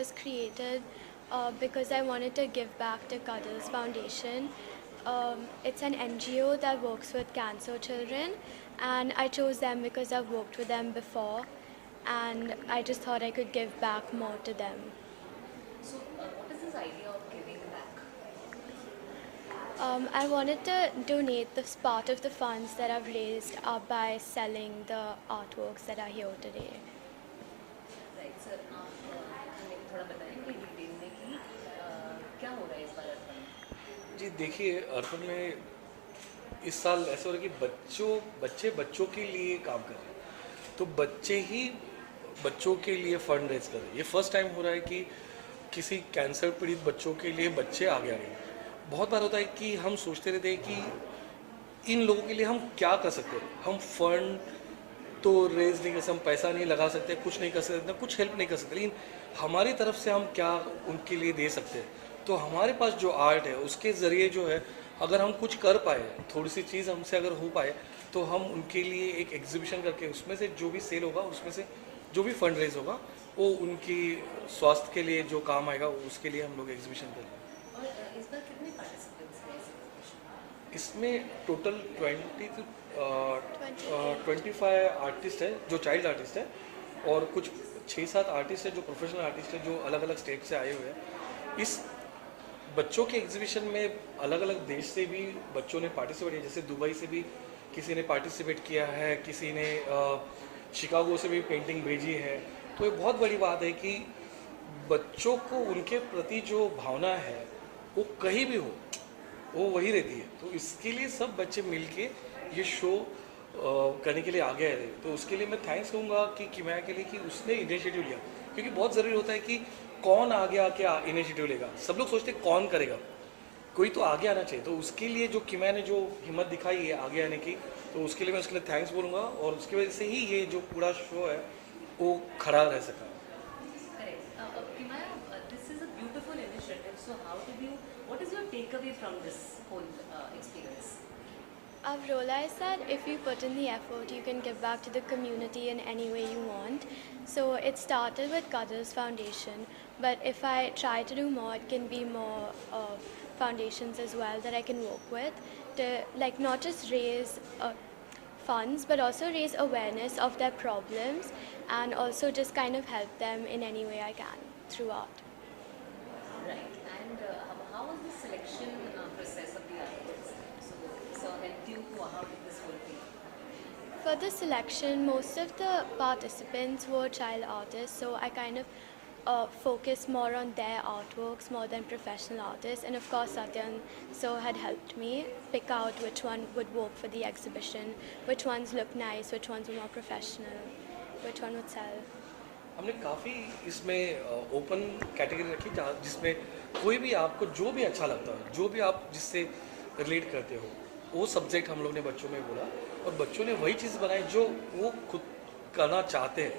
was created because I wanted to give back to Cuddles Foundation. It's an NGO that works with cancer children, and I chose them because I've worked with them before, and I just thought I could give back more to them. So, what is this idea of giving back? I wanted to donate this part of the funds that I've raised by selling the artworks that are here today. Right sir, आप हमें थोड़ा बताएंगे detail में कि क्या हो रहा है इस बार अर्पण में? जी देखिए, अर्पण में इस साल ऐसा हो रहा है कि बच्चे बच्चों के लिए काम कर रहे हैं, तो बच्चे ही बच्चों के लिए फंड रेज कर रहे हैं। ये फर्स्ट टाइम हो रहा है कि किसी कैंसर पीड़ित बच्चों के लिए बच्चे आगे आ रहे हैं। बहुत बार होता है कि हम सोचते रहते हैं कि इन लोगों के लिए हम क्या कर सकते हैं। हम फंड तो रेज नहीं कर सकते, हम पैसा नहीं लगा सकते, कुछ नहीं कर सकते, कुछ हेल्प नहीं कर सकते, लेकिन हमारी तरफ से हम क्या उनके लिए दे सकते हैं। तो हमारे पास जो आर्ट है उसके ज़रिए जो है, अगर हम कुछ कर पाए, थोड़ी सी चीज़ हमसे अगर हो पाए, तो हम उनके लिए एक एग्जीबिशन करके उसमें से जो भी सेल होगा, उसमें से जो भी फंड रेज होगा, वो उनकी स्वास्थ्य के लिए जो काम आएगा उसके लिए हम लोग एग्जीबिशन करेंगे। और इस बार कितने पार्टिसिपेंट्स हैं इस एग्जीबिशन? इसमें टोटल 25 आर्टिस्ट है जो चाइल्ड आर्टिस्ट है, और कुछ 6-7 आर्टिस्ट है जो प्रोफेशनल आर्टिस्ट है, जो अलग अलग स्टेट से आए हुए हैं। इस बच्चों के एग्जीबिशन में अलग अलग देश से भी बच्चों ने पार्टिसिपेट किया, जैसे दुबई से भी किसी ने पार्टिसिपेट किया है, किसी ने शिकागो से भी पेंटिंग भेजी है। तो ये बहुत बड़ी बात है कि बच्चों को उनके प्रति जो भावना है वो कहीं भी हो, वो वही रहती है। तो इसके लिए सब बच्चे मिलके ये शो करने के लिए आगे आए थे। तो उसके लिए मैं थैंक्स कहूँगा कि किमया के लिए कि उसने इनिशिएटिव लिया, क्योंकि बहुत ज़रूरी होता है कि कौन आगे आके इनिशिएटिव लेगा। सब लोग सोचते हैं कौन करेगा, कोई तो आगे आना चाहिए। तो उसके लिए जो किमया ने जो हिम्मत दिखाई है आगे आने की, तो उसके लिए मैं उसके लिए थैंक्स बोलूँगा, और उसकी वजह से ही ये जो पूरा शो है वो खड़ा रह सका। Correct. Kimaya, this is a beautiful initiative. So, what is your takeaway from this whole experience? I've realized that if you put in the effort, you can give back to the community in any way you want. So it started with Cuddles Foundation, but if I try to do more, it can be more foundations as well that I can work with to like not just raise funds, but also raise awareness of their problems and also just kind of help them in any way I can through art. Right. And how was the selection process of the artists? So helped you? How did this whole thing? For the selection, most of the participants were child artists, so I kind of focused more on their artworks more than professional artists. And of course, Satyan so had helped me pick out which one would work for the exhibition, which ones look nice, which ones were more professional, which one would sell. हमने काफ़ी इसमें open category रखी, जिसमें कोई भी आपको जो भी अच्छा लगता है, जो भी आप जिससे रिलेट करते हो, वो सब्जेक्ट हम लोग ने बच्चों में बोला, और बच्चों ने वही चीज़ बनाई जो वो खुद करना चाहते हैं,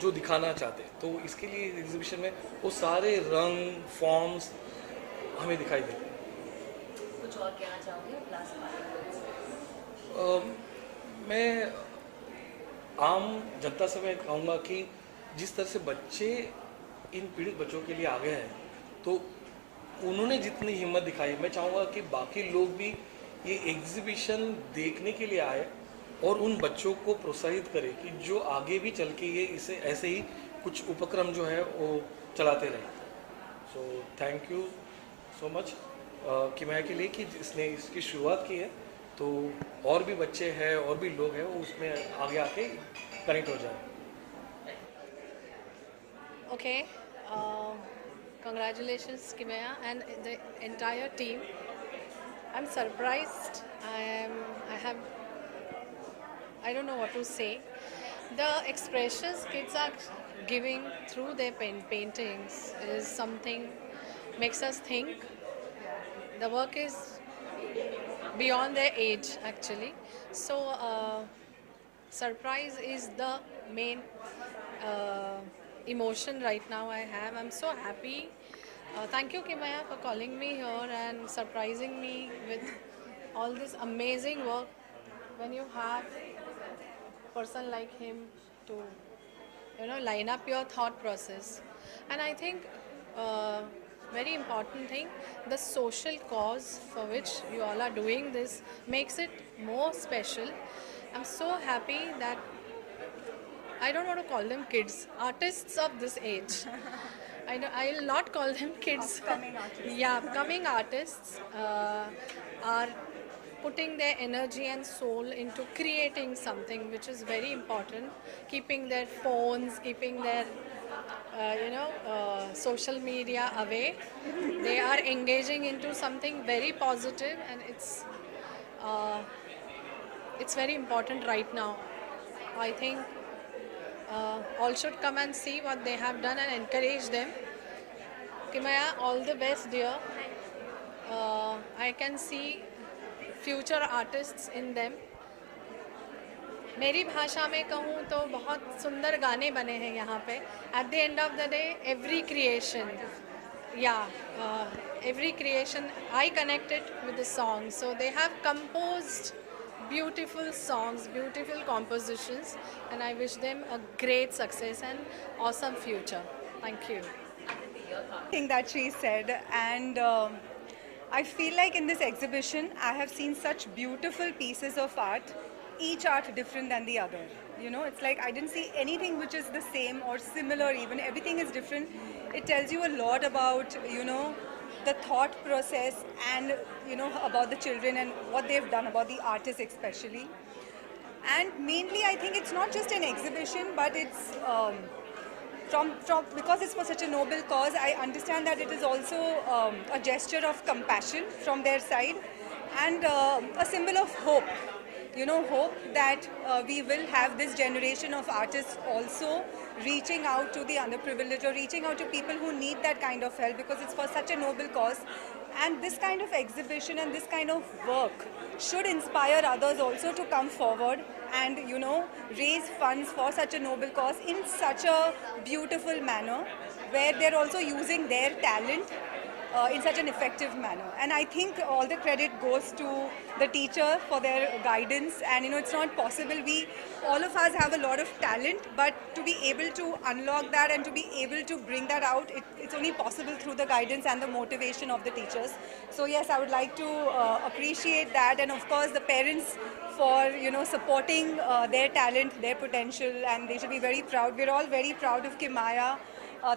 जो दिखाना चाहते हैं। तो इसके लिए एग्जीबिशन में वो सारे रंग फॉर्म्स हमें दिखाई देते हैं। कुछ और कहना चाहोगे क्लास पार्टिसिपेंट्स? मैं आम जनता से मैं कहूँगा कि जिस तरह से बच्चे इन पीड़ित बच्चों के लिए आगे हैं, तो उन्होंने जितनी हिम्मत दिखाई, मैं चाहूँगा कि बाकी लोग भी ये एग्जीबिशन देखने के लिए आए और उन बच्चों को प्रोत्साहित करें कि जो आगे भी चल के ये इसे ऐसे ही कुछ उपक्रम जो है वो चलाते रहें। So thank you so much किमया के लिए कि इसने इसकी शुरुआत की है, तो और भी बच्चे हैं और भी लोग हैं वो उसमें आगे आके कनेक्ट हो जाए। Okay, congratulations, Kimaya, and the entire team. I'm surprised. I don't know what to say. The expressions kids are giving through their paintings is something makes us think. The work is beyond their age, actually. So, surprise is the main uh, emotion right now I have. I'm so happy. Thank you, Kimaya, for calling me here and surprising me with all this amazing work. When you have a person like him to, line up your thought process, and I think very important thing, the social cause for which you all are doing this makes it more special. I'm so happy that I don't want to call them kids, artists of this age. I'll not call them kids. Upcoming artists. Yeah, upcoming artists are putting their energy and soul into creating something which is very important, keeping their phones, keeping their social media away. They are engaging into something very positive, and it's very important right now. I think all should come and see what they have done and encourage them. Kimaya, all the best, dear. I can see future artists in them. मेरी भाषा में कहूँ तो बहुत सुंदर गाने बने हैं यहाँ पे. At the end of the day, every creation, every creation, I connect it with the song. So they have composed beautiful songs, beautiful compositions, and I wish them a great success and awesome future. Thank you. Thing that she said, and I feel like in this exhibition I have seen such beautiful pieces of art, each art different than the other. You know, it's like I didn't see anything which is the same or similar even. Everything is different. It tells you a lot about, you know, the thought process and, you know, about the children and what they've done, about the artists especially. And mainly I think it's not just an exhibition, but it's from because it's for such a noble cause. I understand that it is also a gesture of compassion from their side and a symbol of hope. You know, hope that we will have this generation of artists also reaching out to the underprivileged or reaching out to people who need that kind of help, because it's for such a noble cause. And this kind of exhibition and this kind of work should inspire others also to come forward and, you know, raise funds for such a noble cause in such a beautiful manner, where they're also using their talent in such an effective manner. And I think all the credit goes to the teacher for their guidance. And, you know, it's not possible. All of us have a lot of talent, but to be able to unlock that and to be able to bring that out, it's only possible through the guidance and the motivation of the teachers. So yes, I would like to appreciate that, and of course the parents for, you know, supporting their talent, their potential, and they should be very proud. We're all very proud of Kimaya.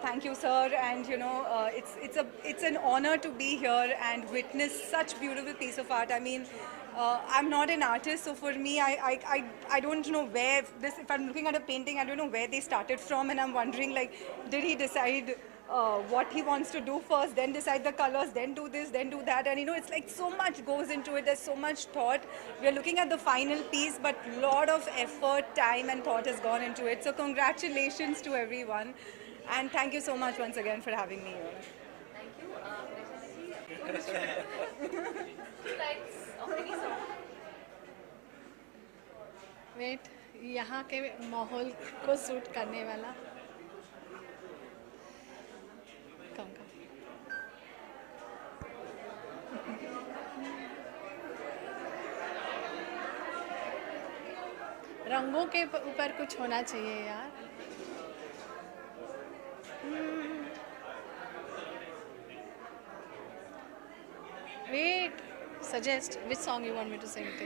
Thank you, sir, and you know, it's an honor to be here and witness such beautiful piece of art. I mean, I'm not an artist, so for me, I don't know where this. If I'm looking at a painting, I don't know where they started from, and I'm wondering, like, did he decide what he wants to do first, then decide the colors, then do this, then do that, and you know, it's like so much goes into it. There's so much thought. We're looking at the final piece, but lot of effort, time, and thought has gone into it. So congratulations to everyone. And thank you so much once again for having me here. Thank you. Two lines of any song. Wait, यहाँ के माहौल को suit करने वाला कम कम. रंगों के ऊपर कुछ होना चाहिए यार. Wait, suggest which song you want me to sing to.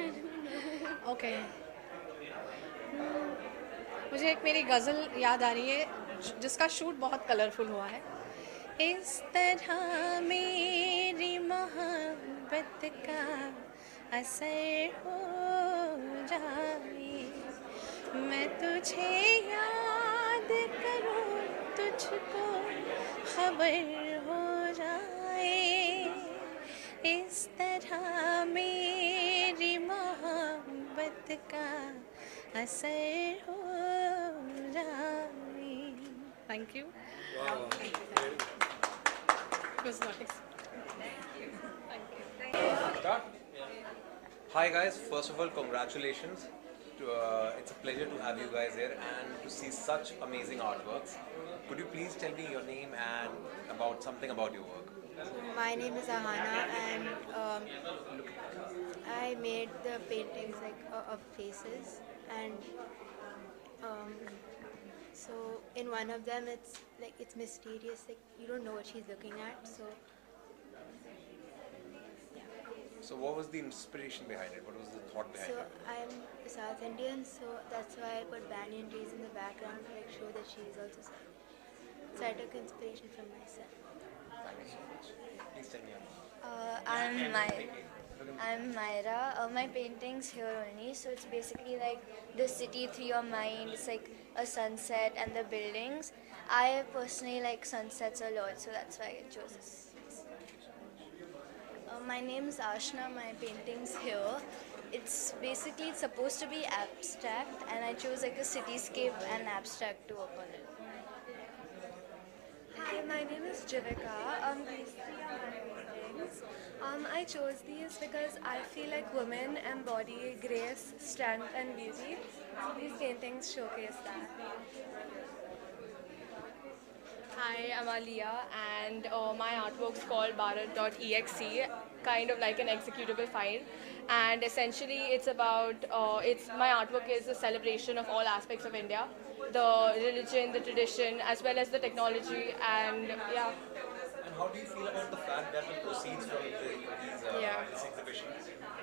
Okay. मुझे एक मेरी गज़ल याद आ रही है जिसका शूट बहुत कलरफुल हुआ है. इस तरह मेरी मोहब्बत का असर हो जाए, मैं तुझे याद करूं, तुझको खबर हो जाए. इस तरह मेरी मोहब्बत का असर हो जाए. Thank you. Wow. It was nice. Thank you. Start? Hi guys, first of all congratulations. It's a pleasure to have you guys here and to see such amazing artworks. Could you please tell me your name and about something about your work? My name is Ahana, and I made the paintings like of faces, and so in one of them it's mysterious, like you don't know what she's looking at. So So what was the inspiration behind it? What was the thought behind so it? I'm South Indian, so that's why I put banyan trees in the background to like show that she's also South Indian. So I took inspiration from myself. Thank you so much. Please tell me. I'm Myra. My painting's here only, so it's basically like the city through your mind. It's like a sunset and the buildings. I personally like sunsets a lot, so that's why I chose this. My name is Ashna. My painting's here. It's supposed to be abstract, and I chose like a cityscape and abstract to work on it. Hi, my name is Jivika. These three are my paintings. I chose these because I feel like women embody grace, strength, and beauty. So these paintings showcase that. Hi, I'm Aliyah, and my artwork's called Bharat.exe, kind of like an executable file. And essentially, it's about my artwork is a celebration of all aspects of India, the religion, the tradition, as well as the technology, and yeah. And how do you feel about the fact that the proceeds from this exhibition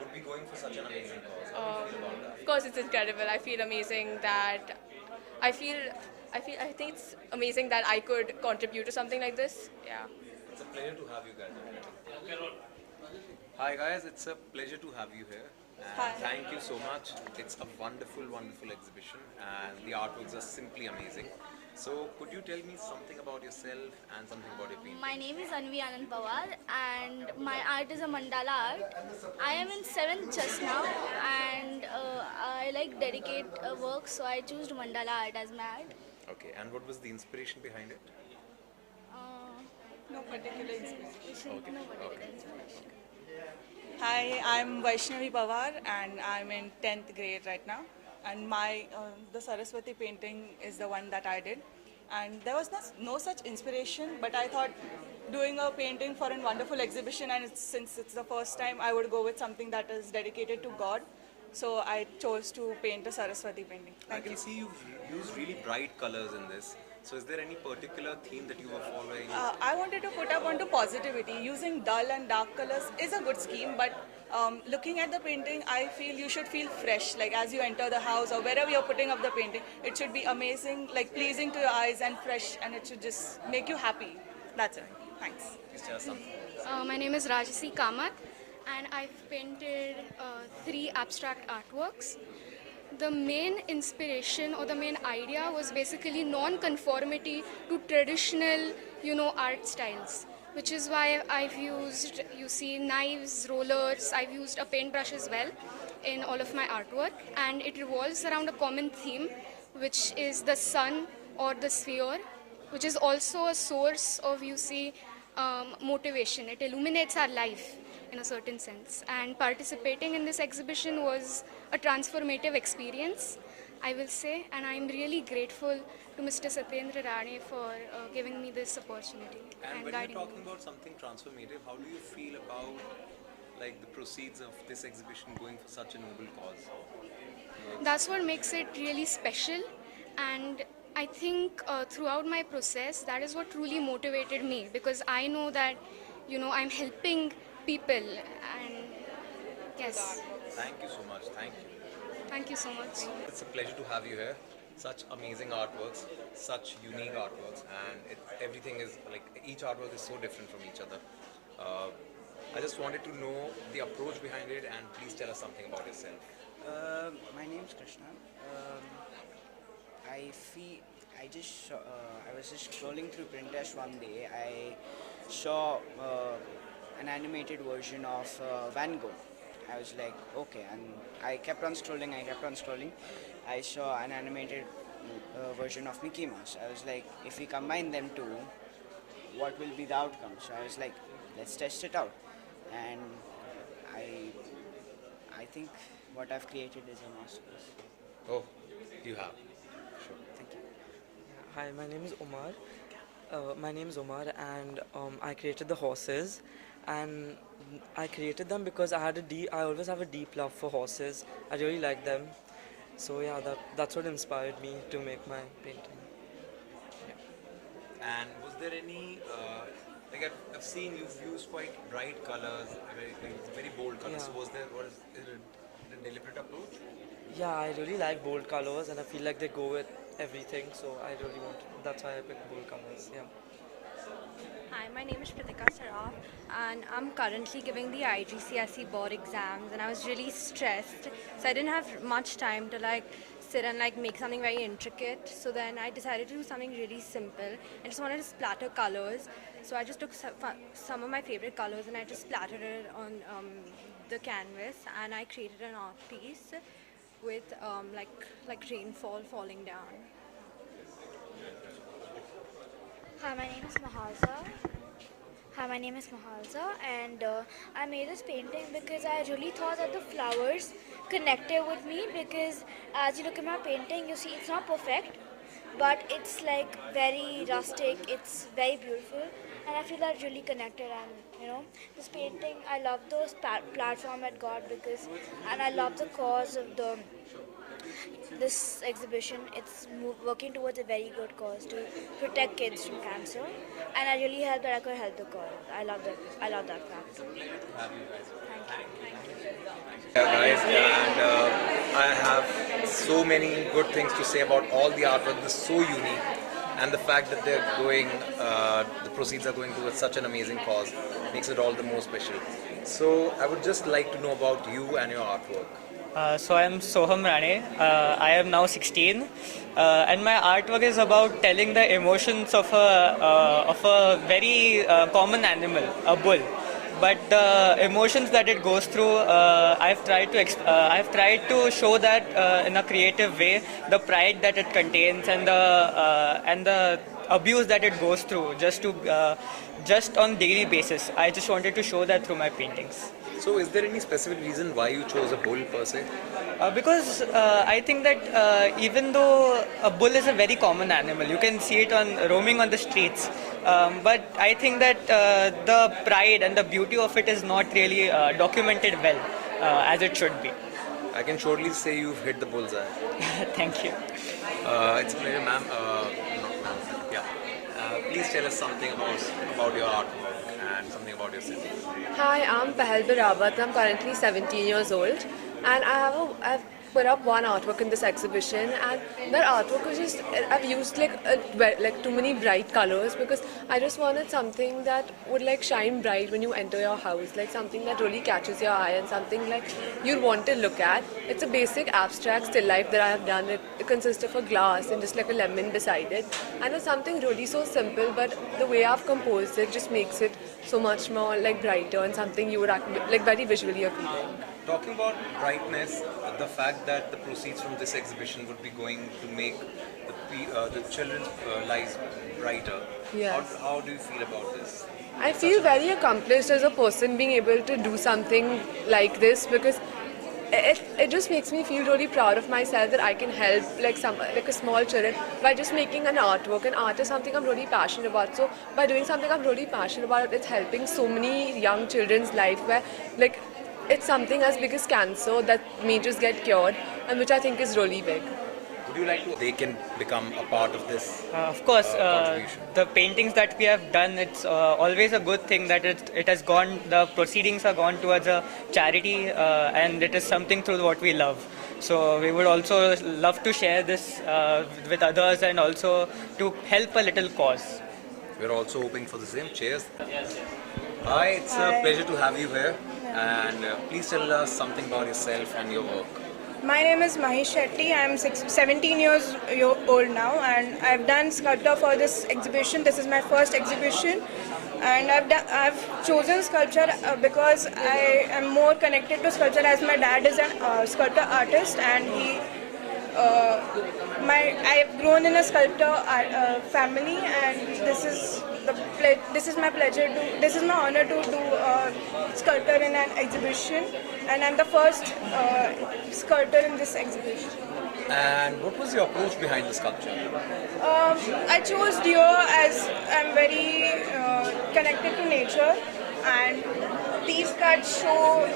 would be going for such an amazing cause? How do you feel about that? Of course, it's incredible. I feel amazing that I think it's amazing that I could contribute to something like this. Yeah. It's a pleasure to have you guys here. Hi guys, it's a pleasure to have you here. And thank you so much. It's a wonderful, wonderful exhibition and the artworks are simply amazing. So could you tell me something about yourself and something about your painting? My name is Anvi Anand Pawar, and my art is a mandala art. I am in 7th just now, and I like dedicate work, so I chose mandala art as my art. Okay, and what was the inspiration behind it? No particular inspiration. Okay. No particular Okay. inspiration. Hi, I'm Vaishnavi Pawar and I'm in 10th grade right now. And the Saraswati painting is the one that I did. And there was no such inspiration, but I thought doing a painting for a wonderful exhibition, and since it's the first time, I would go with something that is dedicated to God. So I chose to paint a Saraswati painting. I can see you've used really bright colors in this. So is there any particular theme that you were following? I wanted to put up onto positivity. Using dull and dark colors is a good scheme, but looking at the painting, I feel you should feel fresh. Like as you enter the house or wherever you're putting up the painting, it should be amazing, like pleasing to your eyes and fresh, and it should just make you happy. That's it. Thanks. Please tell us something. My name is Rajasi Kamath, and I've painted 3 abstract artworks. The main inspiration or the main idea was basically non-conformity to traditional, art styles, which is why I've used, knives, rollers, I've used a paintbrush as well in all of my artwork, and it revolves around a common theme, which is the sun or the sphere, which is also a source of, motivation. It illuminates our life in a certain sense, and participating in this exhibition was a transformative experience, I will say, and I'm really grateful to Mr. Satyendra Rane for giving me this opportunity And when guiding you're talking me. about something transformative, how do you feel about like the proceeds of this exhibition going for such a noble cause? That's what makes it really special, and I think throughout my process, that is what truly motivated me, because I know that, I'm helping people, and yes, Thank you so much. Thank you. thank you so much. It's a pleasure to have you here. Such amazing artworks, such unique artworks, and everything is like each artwork is so different from each other. I just wanted to know the approach behind it, and please tell us something about yourself. My name's Krishna. I was just scrolling through Pinterest one day. I saw an animated version of Van Gogh. I was like, okay, and I kept on scrolling. I saw an animated version of Mickey Mouse. I was like, if we combine them two, what will be the outcome? So I was like, let's test it out. And I think what I've created is a masterpiece. Oh, you have. Sure. Thank you. Hi, my name is Omar. And I created the horses, and I created them because I always have a deep love for horses. I really like them. So yeah, that's what inspired me to make my painting. And was there any, like I've seen you've used quite bright colors, very bold colors. Yeah. So was it a deliberate approach? Yeah, I really like bold colors and I feel like they go with everything. So I really want. That's why I picked bold colors. Yeah. Hi, my name is Pratika Saraf and I'm currently giving the IGCSE board exams and I was really stressed, so I didn't have much time to like sit and like make something very intricate. So then I decided to do something really simple. I just wanted to splatter colors, so I just took some of my favorite colors and I just splattered it on the canvas, and I created an art piece with like rainfall falling down. Hi, my name is Mahalsa. And I made this painting because I really thought that the flowers connected with me, because as you look at my painting, you see it's not perfect, but it's like very rustic, it's very beautiful, and I feel that really connected. And this painting, I love the platform it got, and I love the cause of this exhibition. It's working towards a very good cause to protect kids from cancer, and I really hope that I could help the cause. I love that fact. Yeah, guys, and I have so many good things to say about all the artwork. This is so unique, and the fact that they're going, the proceeds are going towards such an amazing cause makes it all the more special. So I would just like to know about you and your artwork. So I am Soham Rane. I am now 16, and my artwork is about telling the emotions of a very common animal, a bull. But the emotions that it goes through, I've tried to show that in a creative way, the pride that it contains and the abuse that it goes through just on daily basis. I just wanted to show that through my paintings. So is there any specific reason why you chose a bull per se? Because I think that even though a bull is a very common animal, you can see it roaming on the streets, but I think that the pride and the beauty of it is not really documented well as it should be. I can surely say you've hit the bullseye. Thank you. It's a pleasure, ma'am. Yeah. Please tell us something about your artwork and something about yourself. Hi, I'm Pahal Birawat. I'm currently 17 years old, and I've put up one artwork in this exhibition, and that artwork was just, I've used like too many bright colors, because I just wanted something that would like shine bright when you enter your house, like something that really catches your eye and something like you'd want to look at. It's a basic abstract still life that I have done. It consists of a glass and just like a lemon beside it, and it's something really so simple, but the way I've composed it just makes it so much more like brighter and something you would like very visually appealing. Talking about brightness, the fact that the proceeds from this exhibition would be going to make the children's lives brighter. Yes. How do you feel about this? I feel very accomplished as a person being able to do something like this, because it just makes me feel really proud of myself that I can help like a small children by just making an artwork. And art is something I'm really passionate about. So by doing something I'm really passionate about, it's helping so many young children's life where like it's something as big as cancer that may just get cured, and which I think is really big. Would you like to? They can become a part of this. Of course, the paintings that we have done, it's always a good thing that it has gone. The proceedings are gone towards a charity, and it is something through what we love. So we would also love to share this with others and also to help a little cause. We're also hoping for the same. Cheers. Hi, it's a pleasure to have you here. And please tell us something about yourself and your work. My name is Mahesh Shetty. I'm 17 years old now, and I've done sculpture for this exhibition. This is my first exhibition, and I've chosen sculpture because I am more connected to sculpture, as my dad is a sculptor artist, and I've grown in a sculptor family, and this is my pleasure this is my honor to do sculpture in an exhibition, and I'm the first sculptor in this exhibition. And what was your approach behind the sculpture? I chose deer as I'm very connected to nature, and these cuts show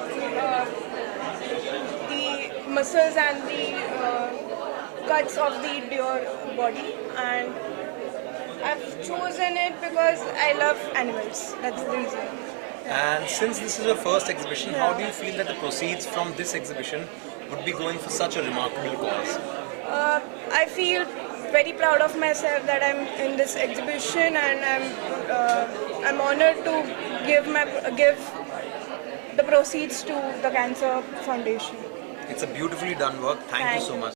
the muscles and the cuts of the deer body, and I've chosen it because I love animals. That's the reason. And since this is your first exhibition, how do you feel that the proceeds from this exhibition would be going for such a remarkable cause? I feel very proud of myself that I'm in this exhibition, and I'm honored to give the proceeds to the Cancer Foundation. It's a beautifully done work. Thank you so much.